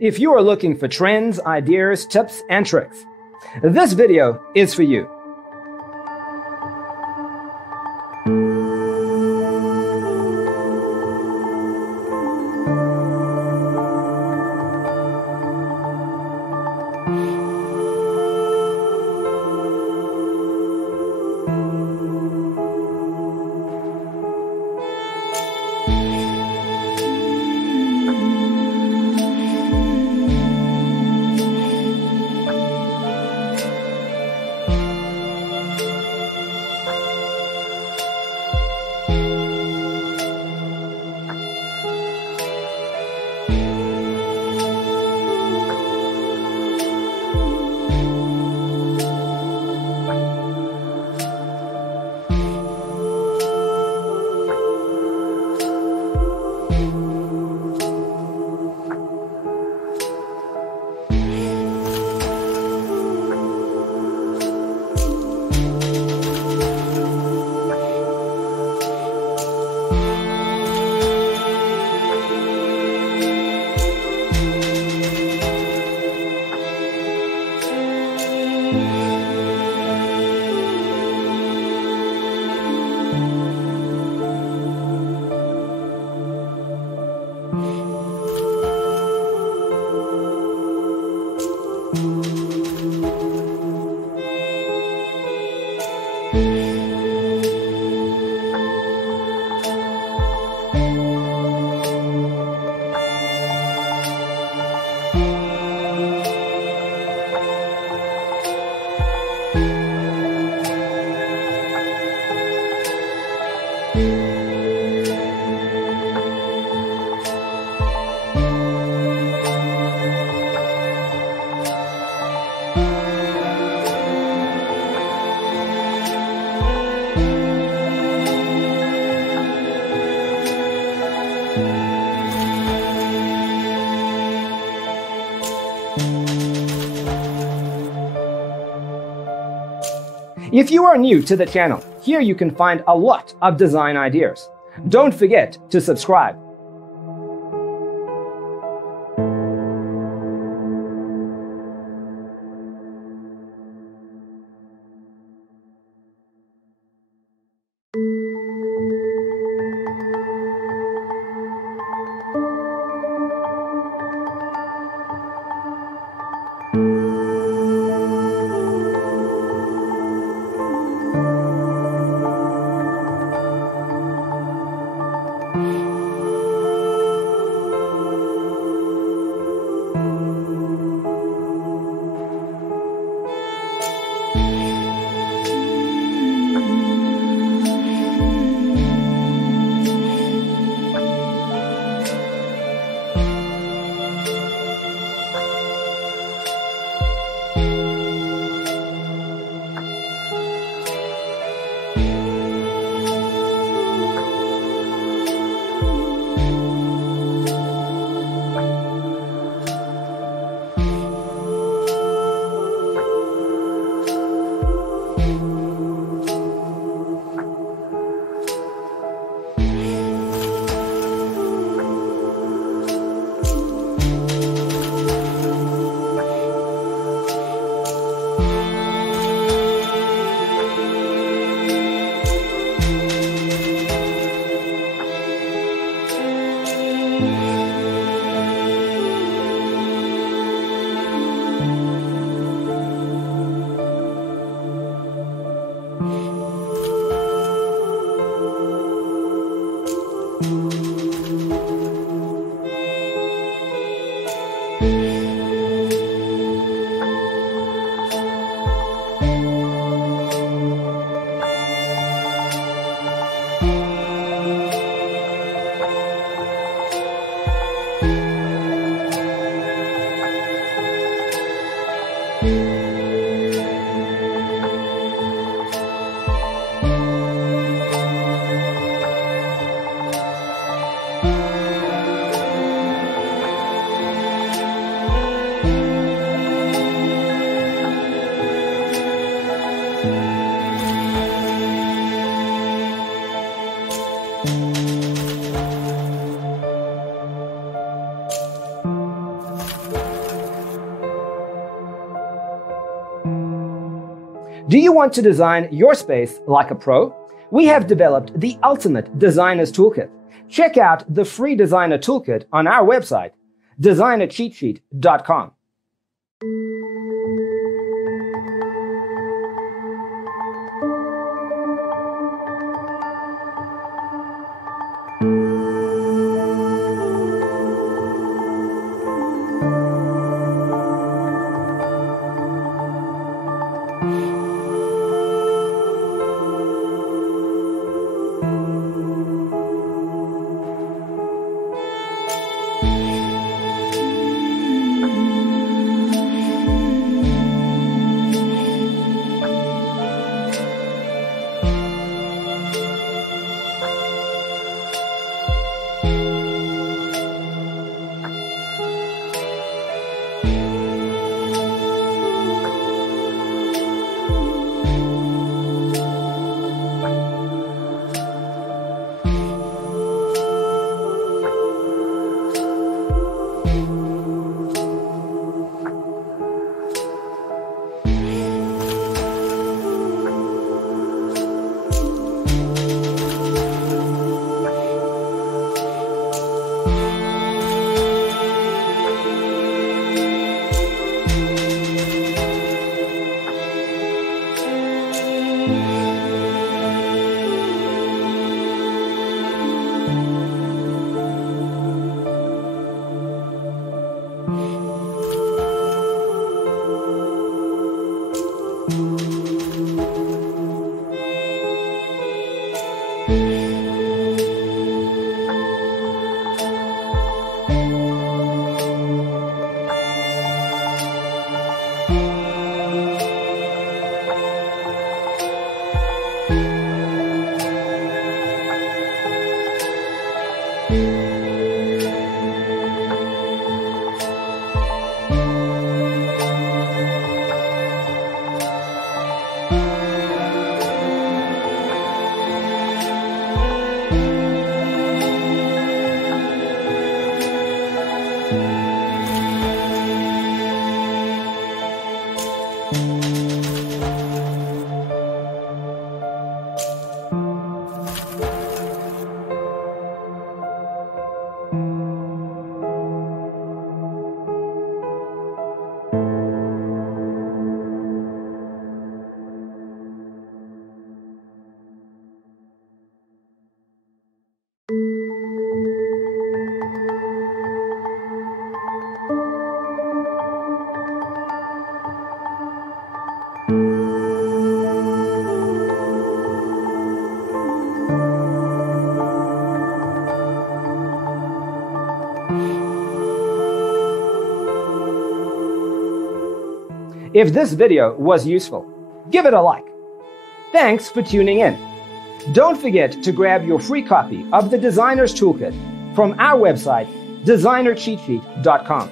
If you are looking for trends, ideas, tips, and tricks, this video is for you. If you are new to the channel, here you can find a lot of design ideas. Don't forget to subscribe. Do you want to design your space like a pro? We have developed the ultimate designer's toolkit. Check out the free designer toolkit on our website, designercheatsheet.com. If this video was useful, give it a like. Thanks for tuning in. Don't forget to grab your free copy of the Designer's Toolkit from our website, designercheatsheet.com.